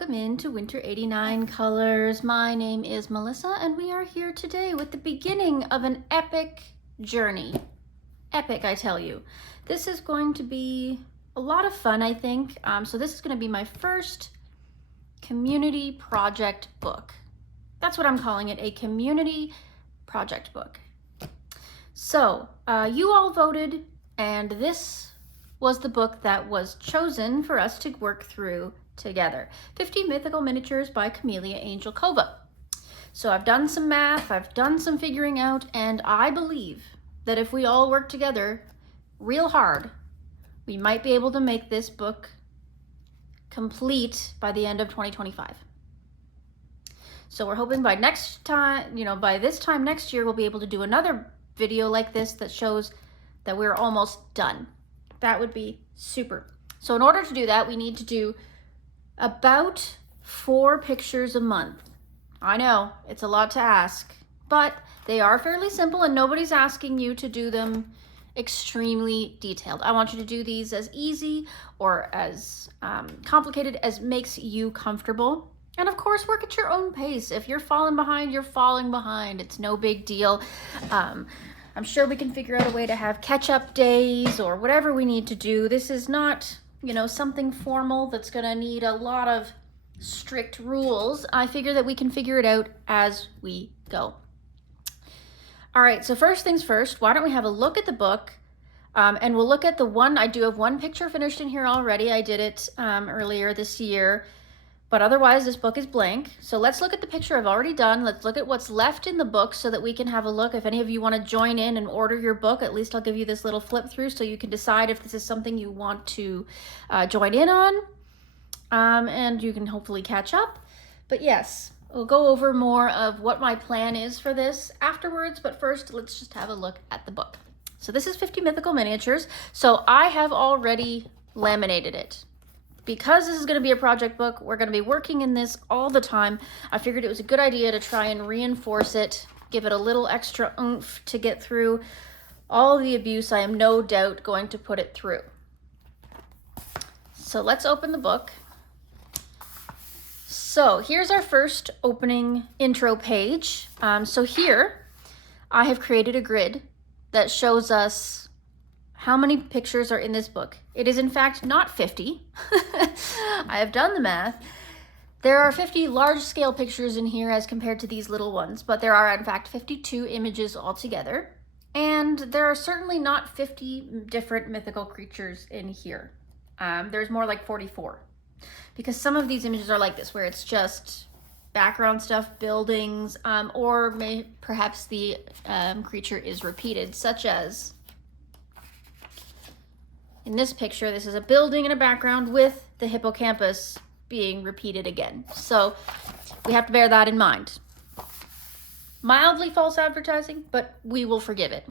welcome into Winter 89 Colors. My name is Melissa and we are here today with the beginning of an epic journey. Epic, I tell you. This is going to be a lot of fun, I think. So this is going to be my first community project book. That's what I'm calling it, a community project book. So you all voted, and this was the book that was chosen for us to work through together. 50 Mythical Miniatures by Kameliya Angelkova. So I've done some math, I've done some figuring out, and I believe that if we all work together real hard, we might be able to make this book complete by the end of 2025. So we're hoping by next time, by this time next year, we'll be able to do another video like this that shows that we're almost done. That would be super. So in order to do that, we need to do about 4 pictures a month. I know, it's a lot to ask, but they are fairly simple and nobody's asking you to do them extremely detailed. I want you to do these as easy or as complicated as makes you comfortable. And of course, work at your own pace. If you're falling behind, you're falling behind. It's no big deal. I'm sure we can figure out a way to have catch-up days or whatever we need to do. This is not, something formal that's gonna need a lot of strict rules. I figure that we can figure it out as we go. All right, so first things first, why don't we have a look at the book, and we'll look at the one. I do have one picture finished in here already. I did it earlier this year, but otherwise this book is blank. So let's look at the picture I've already done. Let's look at what's left in the book so that we can have a look. If any of you want to join in and order your book, at least I'll give you this little flip through so you can decide if this is something you want to join in on, and you can hopefully catch up. But yes, we'll go over more of what my plan is for this afterwards, but first let's just have a look at the book. So this is 50 Mythical Miniatures. So I have already laminated it. Because this is going to be a project book, we're going to be working in this all the time. I figured it was a good idea to try and reinforce it, give it a little extra oomph to get through all the abuse I am no doubt going to put it through. So let's open the book. So here's our first opening intro page. So here I have created a grid that shows us how many pictures are in this book. It is in fact not 50. I have done the math. There are 50 large scale pictures in here as compared to these little ones, but there are in fact 52 images altogether. And there are certainly not 50 different mythical creatures in here. There's more like 44. Because some of these images are like this, where it's just background stuff, buildings, or perhaps the creature is repeated, such as in this picture. This is a building in a background with the hippocampus being repeated again. So we have to bear that in mind. Mildly false advertising, but we will forgive it.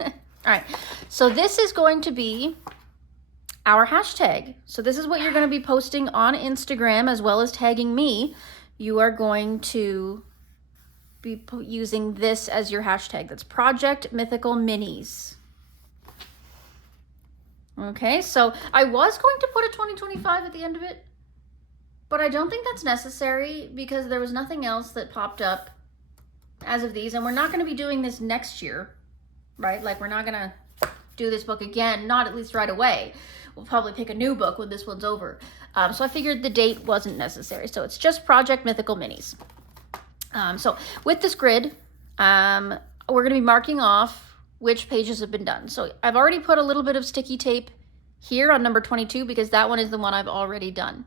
All right, so this is going to be our hashtag. So this is what you're going to be posting on Instagram as well as tagging me. You are going to be using this as your hashtag. That's Project Mythical Minis. Okay, so I was going to put a 2025 at the end of it, but I don't think that's necessary because there was nothing else that popped up as of these, and we're not going to be doing this next year, right? Like, we're not going to do this book again, not at least right away. We'll probably pick a new book when this one's over. So I figured the date wasn't necessary. So it's just Project Mythical Minis. So with this grid, we're going to be marking off which pages have been done. So I've already put a little bit of sticky tape here on number 22 because that one is the one I've already done.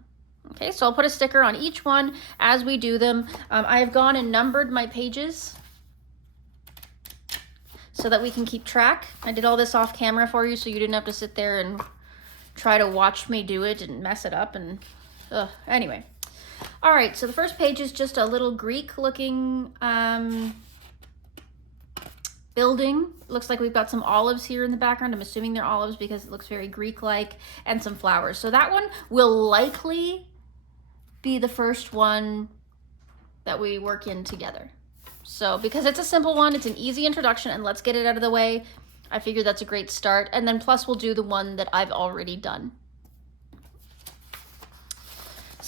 Okay, so I'll put a sticker on each one as we do them. I have gone and numbered my pages so that we can keep track. I did all this off camera for you so you didn't have to sit there and try to watch me do it and mess it up. And anyway. All right, so the first page is just a little Greek looking building. Looks like we've got some olives here in the background. I'm assuming they're olives because it looks very Greek-like, and some flowers. So that one will likely be the first one that we work in together. So because it's a simple one, it's an easy introduction, and let's get it out of the way. I figure that's a great start. And then plus we'll do the one that I've already done.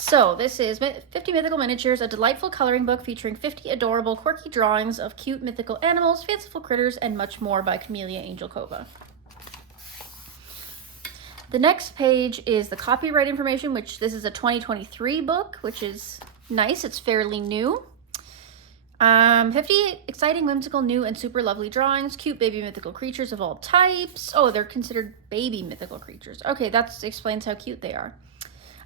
So this is 50 Mythical Miniatures, a delightful coloring book featuring 50 adorable, quirky drawings of cute mythical animals, fanciful critters, and much more by Kameliya Angelkova. The next page is the copyright information, which this is a 2023 book, which is nice. It's fairly new. 50 exciting, whimsical, new, and super lovely drawings, cute baby mythical creatures of all types. Oh, they're considered baby mythical creatures. Okay, that explains how cute they are.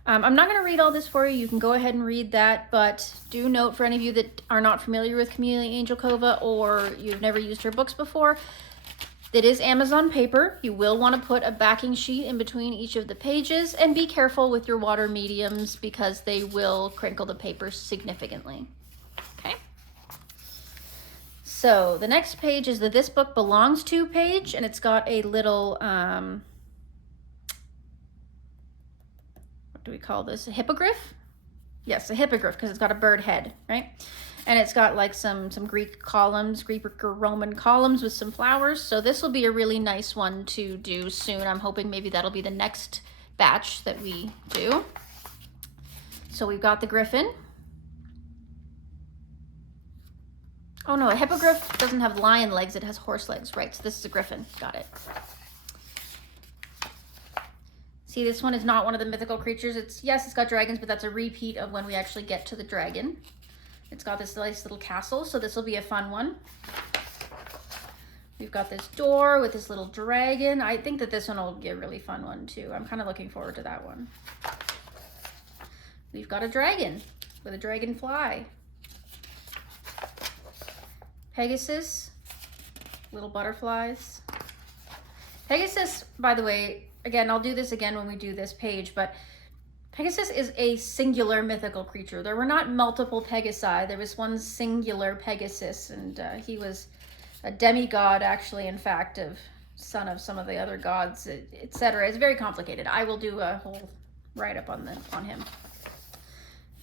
I'm not going to read all this for you. You can go ahead and read that, but do note for any of you that are not familiar with Kameliya Angelkova or you've never used her books before, it is Amazon paper. You will want to put a backing sheet in between each of the pages, and be careful with your water mediums because they will crinkle the paper significantly. Okay. So the next page is the This Book Belongs To page, and it's got a little, what do we call this? A hippogriff? Yes, a hippogriff, because it's got a bird head, right? And it's got like some Greek columns, Greek or Roman columns with some flowers. So this will be a really nice one to do soon. I'm hoping maybe that'll be the next batch that we do. So we've got the griffin. Oh no, a hippogriff doesn't have lion legs, it has horse legs. Right, so this is a griffin. Got it. See, this one is not one of the mythical creatures. Yes, it's got dragons, but that's a repeat of when we actually get to the dragon. It's got this nice little castle, so this will be a fun one. We've got this door with this little dragon. I think that this one will be a really fun one too. I'm kind of looking forward to that one. We've got a dragon with a dragonfly. Pegasus, little butterflies. Pegasus, by the way, again, I'll do this again when we do this page, but Pegasus is a singular mythical creature. There were not multiple Pegasi. There was one singular Pegasus, and he was a demigod, actually, in fact, son of some of the other gods, etc. It's very complicated. I will do a whole write-up on him.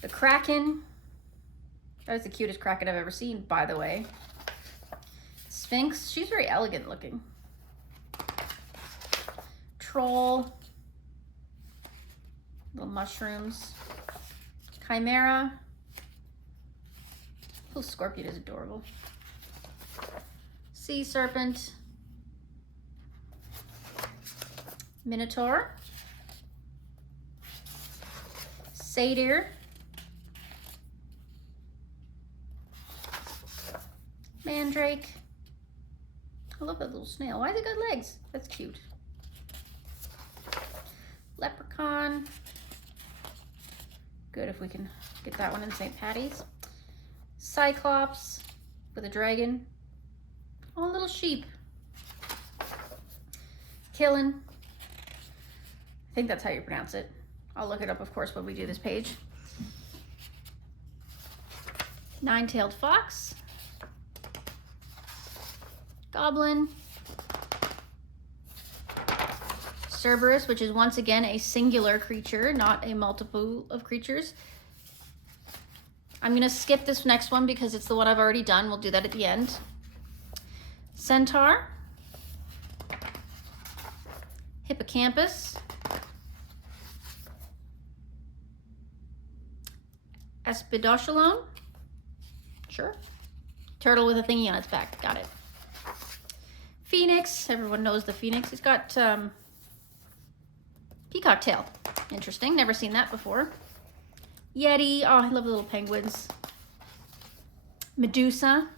The Kraken. That is the cutest Kraken I've ever seen, by the way. Sphinx. She's very elegant looking. Troll. Little mushrooms. Chimera. Little scorpion is adorable. Sea serpent. Minotaur. Satyr. Mandrake. I love that little snail. Why has it got legs? That's cute. Leprechaun. Good if we can get that one in St. Patty's. Cyclops with a dragon. Oh, little sheep. Killin. I think that's how you pronounce it. I'll look it up, of course, when we do this page. Nine-tailed fox. Goblin. Cerberus, which is once again a singular creature, not a multiple of creatures. I'm going to skip this next one because it's the one I've already done. We'll do that at the end. Centaur. Hippocampus. Espidochelon. Sure. Turtle with a thingy on its back. Got it. Phoenix. Everyone knows the phoenix. It's got peacock tail. Interesting. Never seen that before. Yeti. Oh, I love the little penguins. Medusa.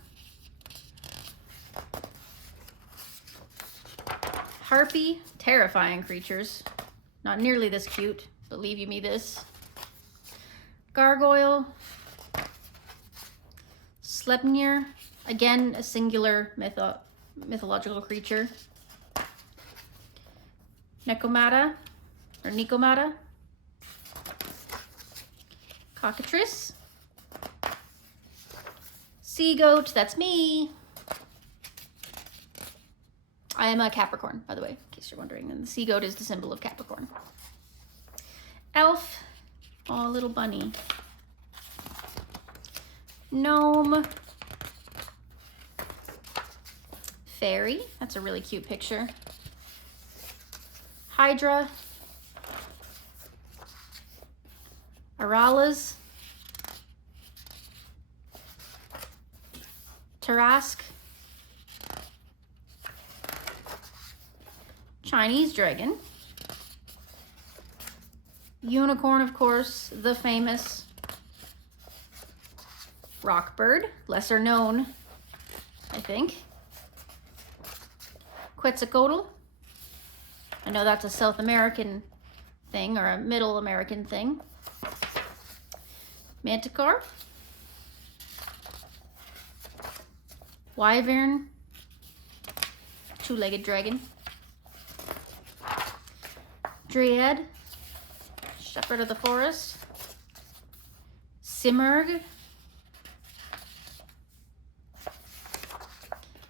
Harpy. Terrifying creatures. Not nearly this cute. Believe you me this. Gargoyle. Sleipnir. Again, a singular mythological creature. Necomata. Or Nicomata. Cockatrice. Sea goat, that's me. I am a Capricorn, by the way, in case you're wondering. And the sea goat is the symbol of Capricorn. Elf. Oh, little bunny. Gnome. Fairy. That's a really cute picture. Hydra. Aralas, Tarask, Chinese dragon, unicorn, of course, the famous rockbird, lesser known, I think, Quetzalcoatl. I know that's a South American thing or a Middle American thing. Manticore, wyvern, two-legged dragon, dryad, shepherd of the forest, simurgh,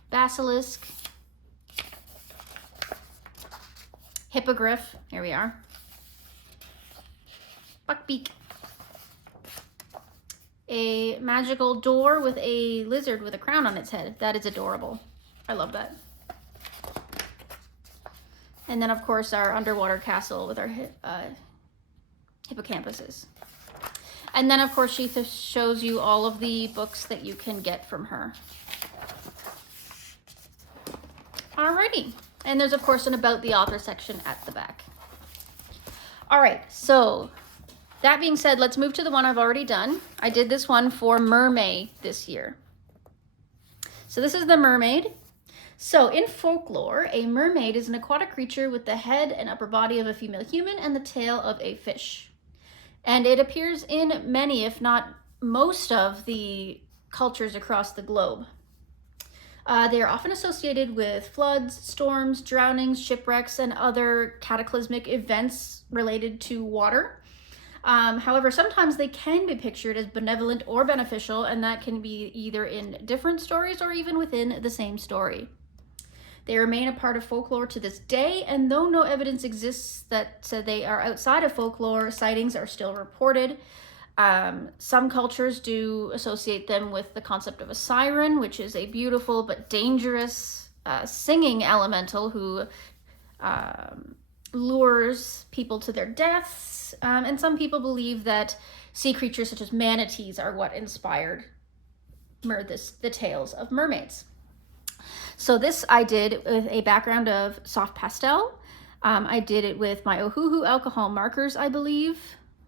basilisk, hippogriff, here we are, buckbeak, a magical door with a lizard with a crown on its head. That is adorable. I love that. And then, of course, our underwater castle with our hippocampuses. And then, of course, she shows you all of the books that you can get from her. Alrighty. And there's, of course, an About the Author section at the back. All right, so that being said, let's move to the one I've already done. I did this one for Mermaid this year. So this is the mermaid. So in folklore, a mermaid is an aquatic creature with the head and upper body of a female human and the tail of a fish. And it appears in many, if not most of the cultures across the globe. They are often associated with floods, storms, drownings, shipwrecks, and other cataclysmic events related to water. However, sometimes they can be pictured as benevolent or beneficial, and that can be either in different stories or even within the same story. They remain a part of folklore to this day, and though no evidence exists that they are outside of folklore, sightings are still reported. Some cultures do associate them with the concept of a siren, which is a beautiful but dangerous singing elemental who lures people to their deaths. And some people believe that sea creatures such as manatees are what inspired the tales of mermaids. So this I did with a background of soft pastel. I did it with my Ohuhu alcohol markers, I believe.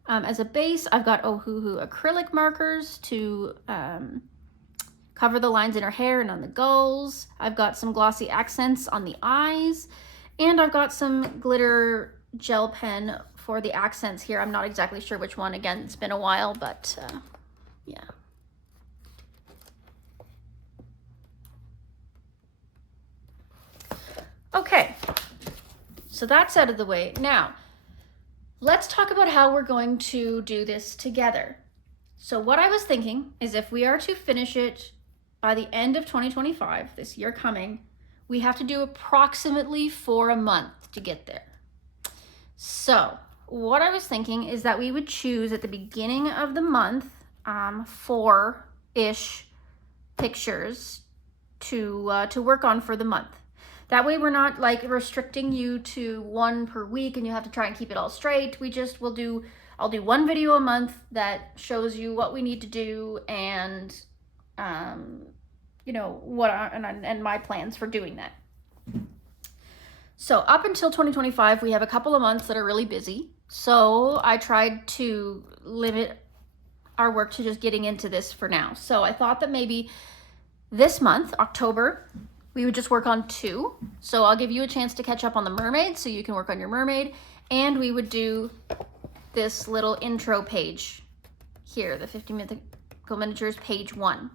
As a base, I've got Ohuhu acrylic markers to cover the lines in her hair and on the gulls. I've got some glossy accents on the eyes, and I've got some glitter gel pen for the accents here. I'm not exactly sure which one. Again, it's been a while, but yeah. Okay, so that's out of the way. Now, let's talk about how we're going to do this together. So what I was thinking is if we are to finish it by the end of 2025, this year coming, we have to do approximately for a month to get there. So what I was thinking is that we would choose at the beginning of the month 4-ish pictures to work on for the month. That way we're not like restricting you to one per week and you have to try and keep it all straight. I'll do one video a month that shows you what we need to do and you know and my plans for doing that. So up until 2025, we have a couple of months that are really busy. So I tried to limit our work to just getting into this for now. So I thought that maybe this month, October, we would just work on 2. So I'll give you a chance to catch up on the mermaid so you can work on your mermaid. And we would do this little intro page here, the 50 Mythical Miniatures page 1.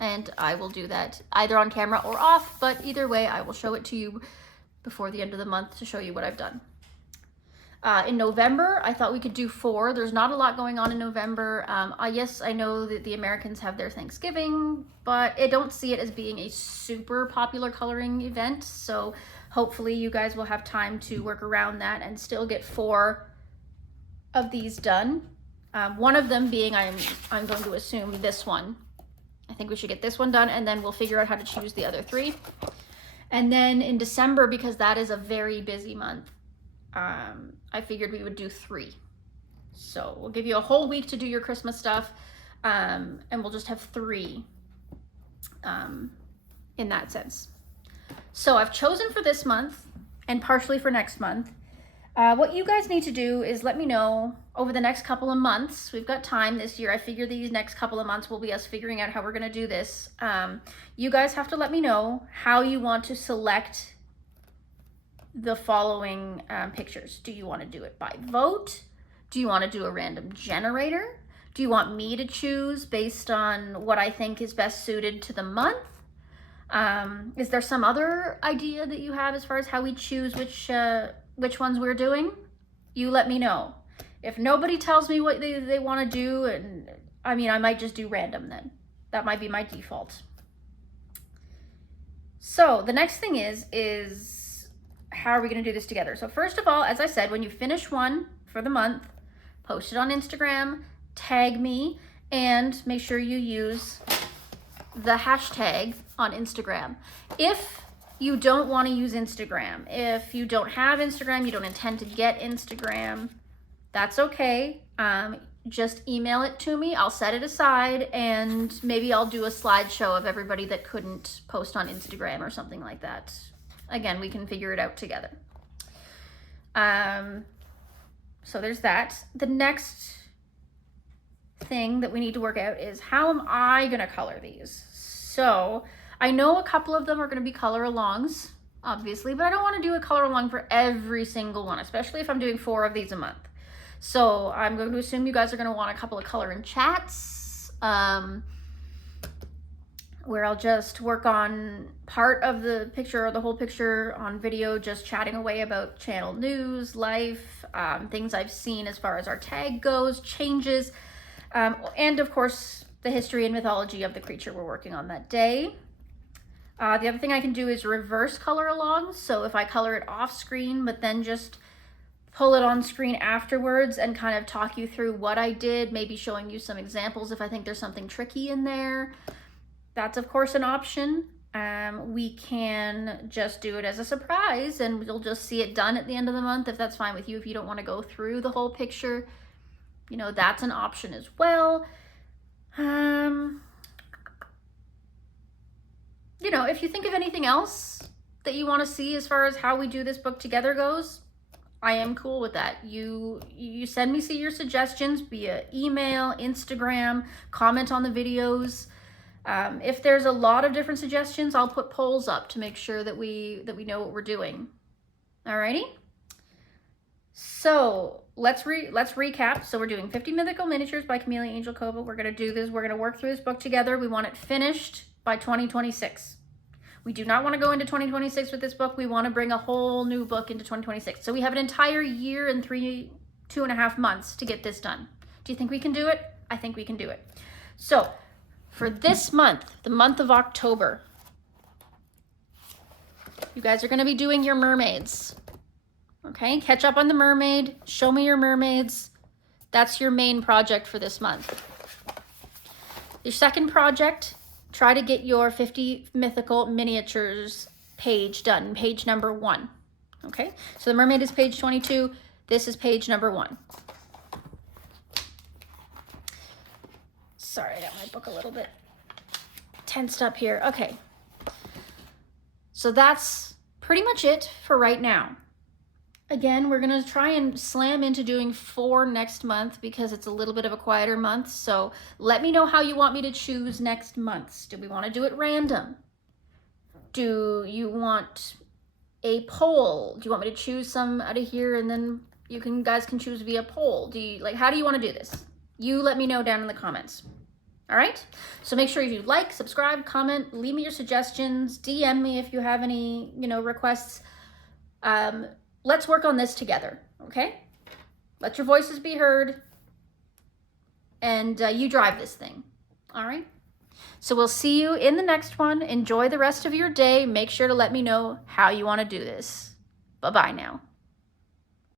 And I will do that either on camera or off, but either way, I will show it to you before the end of the month to show you what I've done. In November, I thought we could do 4. There's not a lot going on in November. Yes, I know that the Americans have their Thanksgiving, but I don't see it as being a super popular coloring event. So hopefully you guys will have time to work around that and still get 4 of these done. One of them being, I'm going to assume this one. I think we should get this one done and then we'll figure out how to choose the other 3. And then in December, because that is a very busy month, I figured we would do 3. So we'll give you a whole week to do your Christmas stuff, and we'll just have 3 in that sense. So I've chosen for this month and partially for next month. What you guys need to do is let me know over the next couple of months. We've got time this year. I figure these next couple of months will be us figuring out how we're going to do this. You guys have to let me know how you want to select the following pictures. Do you want to do it by vote? Do you want to do a random generator? Do you want me to choose based on what I think is best suited to the month? Is there some other idea that you have as far as how we choose which ones we're doing? You let me know. If nobody tells me what they want to do, and I mean, I might just do random then. That might be my default. So the next thing is how are we going to do this together? So first of all, as I said, when you finish one for the month, post it on Instagram, tag me, and make sure you use the hashtag on Instagram. If you don't want to use Instagram, if you don't have Instagram, you don't intend to get Instagram, that's okay. Just email it to me. I'll set it aside, and maybe I'll do a slideshow of everybody that couldn't post on Instagram or something like that. Again, we can figure it out together. So there's that. The next thing that we need to work out is how am I going to color these? So I know a couple of them are going to be color alongs, obviously, but I don't want to do a color along for every single one, especially if I'm doing 4 of these a month. So I'm going to assume you guys are going to want a couple of color and chats, where I'll just work on part of the picture or the whole picture on video, just chatting away about channel news, life, things I've seen as far as our tag goes, changes, and of course the history and mythology of the creature we're working on that day. The other thing I can do is reverse color along. So if I color it off screen, but then just pull it on screen afterwards and kind of talk you through what I did, maybe showing you some examples if I think there's something tricky in there. That's of course an option. We can just do it as a surprise and you'll just see it done at the end of the month if that's fine with you. If you don't want to go through the whole picture, you know, that's an option as well. You know, if you think of anything else that you want to see as far as how we do this book together goes, I am cool with that. You send me your suggestions via email, Instagram, comment on the videos. If there's a lot of different suggestions, I'll put polls up to make sure that we know what we're doing. Alrighty? So let's recap. So we're doing 50 Mythical Miniatures by Kameliya Angelkova. We're going to do this. We're going to work through this book together. We want it finished by 2026. We do not want to go into 2026 with this book. We want to bring a whole new book into 2026. So we have an entire year and 2.5 months to get this done. Do you think we can do it? I think we can do it. So for this month, the month of October, you guys are going to be doing your mermaids. Okay, catch up on the mermaid. Show me your mermaids. That's your main project for this month. Your second project, try to get your 50 Mythical Miniatures page done, page number 1. Okay, so the mermaid is page 22. This is page number 1. Sorry, I got my book a little bit tensed up here. Okay, so that's pretty much it for right now. Again, we're going to try and slam into doing 4 next month because it's a little bit of a quieter month. So let me know how you want me to choose next month. Do we want to do it random? Do you want a poll? Do you want me to choose some out of here and then guys can choose via poll? How do you want to do this? You let me know down in the comments. All right? So make sure you like, subscribe, comment, leave me your suggestions, DM me if you have any, requests. Let's work on this together, okay? Let your voices be heard, and you drive this thing, all right? So we'll see you in the next one. Enjoy the rest of your day. Make sure to let me know how you want to do this. Bye-bye now.